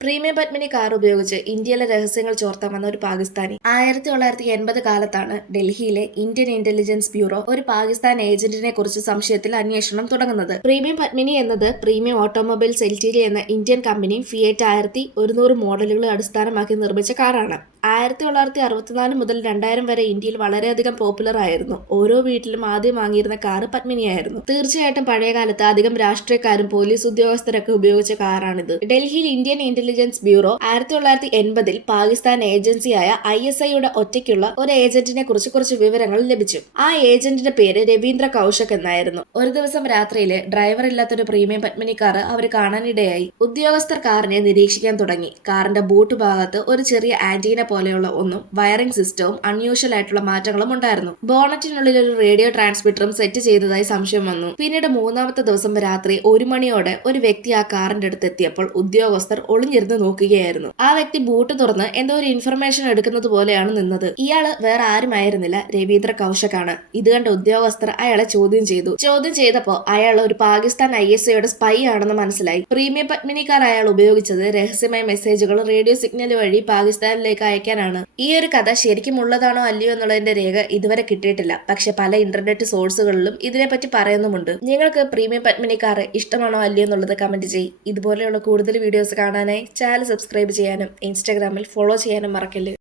Premium Padmini car ഉപയോഗിച്ച് ഇന്ത്യയിലെ രഹസ്യങ്ങൾ ചോർത്താമെന്ന ഒരു പാകിസ്ഥാനി 1980 കാലത്താണ് ഡൽഹിയിലെ ഇന്ത്യൻ ഇന്റലിജൻസ് ബ്യൂറോ ഒരു പാകിസ്ഥാൻ ഏജന്റിനെ കുറിച്ച് സംശയത്തിൽ അന്വേഷണം തുടങ്ങുന്നത്. പ്രീമിയം പത്മിനി എന്നത് പ്രീമിയം ഓട്ടോമൊബൈൽസ് എൽടിഡി എന്ന ഇന്ത്യൻ കമ്പനി ഫിയറ്റ് 1100 മോഡലുകളെ അടിസ്ഥാനമാക്കി നിർമ്മിച്ച കാറാണ്. 1964 മുതൽ 2000 വരെ ഇന്ത്യയിൽ വളരെയധികം പോപ്പുലർ ആയിരുന്നു. ഓരോ വീട്ടിലും ആദ്യം വാങ്ങിയിരുന്ന കാറ് പത്മിനിയായിരുന്നു. തീർച്ചയായിട്ടും പഴയകാലത്ത് അധികം രാഷ്ട്രീയക്കാരും പോലീസ് ഉദ്യോഗസ്ഥരൊക്കെ ഉപയോഗിച്ച കാറാണിത്. ഡൽഹിയിൽ ഇന്ത്യൻ ഇന്റലിജൻസ് ബ്യൂറോ 1980 പാകിസ്ഥാൻ ഏജൻസിയായ ISIയുടെ ഒറ്റയ്ക്കുള്ള ഒരു ഏജന്റിനെ കുറിച്ച് കുറച്ച് വിവരങ്ങൾ ലഭിച്ചു. ആ ഏജന്റിന്റെ പേര് രവീന്ദ്ര കൗശക് എന്നായിരുന്നു. ഒരു ദിവസം രാത്രിയിലെ ഡ്രൈവർ ഇല്ലാത്തൊരു പ്രീമിയം പത്മിനി കാർ അവർ കാണാനിടയായി. ഉദ്യോഗസ്ഥർ കാറിനെ നിരീക്ഷിക്കാൻ തുടങ്ങി. കാറിന്റെ ബൂട്ട് ഭാഗത്ത് ഒരു ചെറിയ ആന്റീന പോലെയുള്ള ഒന്നും വയറിംഗ് സിസ്റ്റവും അൺയൂഷ്വൽ ആയിട്ടുള്ള മാറ്റങ്ങളും ഉണ്ടായിരുന്നു. ബോണറ്റിനുള്ളിൽ ഒരു റേഡിയോ ട്രാൻസ്മിറ്ററും സെറ്റ് ചെയ്തതായി സംശയം വന്നു. പിന്നീട് മൂന്നാമത്തെ ദിവസം രാത്രി 1 മണിയോടെ ഒരു വ്യക്തി ആ കാറിന്റെ അടുത്ത് എത്തിയപ്പോൾ ഉദ്യോഗസ്ഥർ ഒളിഞ്ഞിരുന്ന് നോക്കുകയായിരുന്നു. ആ വ്യക്തി ബൂട്ട് തുറന്ന് എന്തോ ഒരു ഇൻഫർമേഷൻ എടുക്കുന്നത് പോലെയാണ് നിന്നത്. ഇയാള് വേറെ ആരുമായിരുന്നില്ല, രവീന്ദ്ര കൗശകാണ്. ഇത് കണ്ട ഉദ്യോഗസ്ഥർ അയാളെ ചോദ്യം ചെയ്തപ്പോ അയാൾ ഒരു പാകിസ്ഥാൻ ISIയുടെ സ്പൈ ആണെന്ന് മനസ്സിലായി. പ്രീമിയം പത്മിനി കാർ അയാൾ ഉപയോഗിച്ചത് രഹസ്യമായ മെസ്സേജുകൾ റേഡിയോ സിഗ്നൽ വഴി പാകിസ്ഥാനിലേക്ക് അയക്കാനാണ്. ഈ ഒരു കഥ ശരിക്കും ഉള്ളതാണോ അല്ലയോ എന്നുള്ളതിന്റെ രേഖ ഇതുവരെ കിട്ടിയിട്ടില്ല. പക്ഷെ പല ഇന്റർനെറ്റ് സോഴ്സുകളിലും ഇതിനെപ്പറ്റി പറയുന്നുമുണ്ട്. നിങ്ങൾക്ക് പ്രീമിയം പത്മിനി കാർ ഇഷ്ടമാണോ അല്ലയോ എന്നുള്ളത് കമന്റ് ചെയ്യ്. ഇതുപോലെയുള്ള കൂടുതൽ വീഡിയോസ് കാണാനായി ചാനൽ സബ്സ്ക്രൈബ് ചെയ്യാനും ഇൻസ്റ്റാഗ്രാമിൽ ഫോളോ ചെയ്യാനും മറക്കല്ലേ.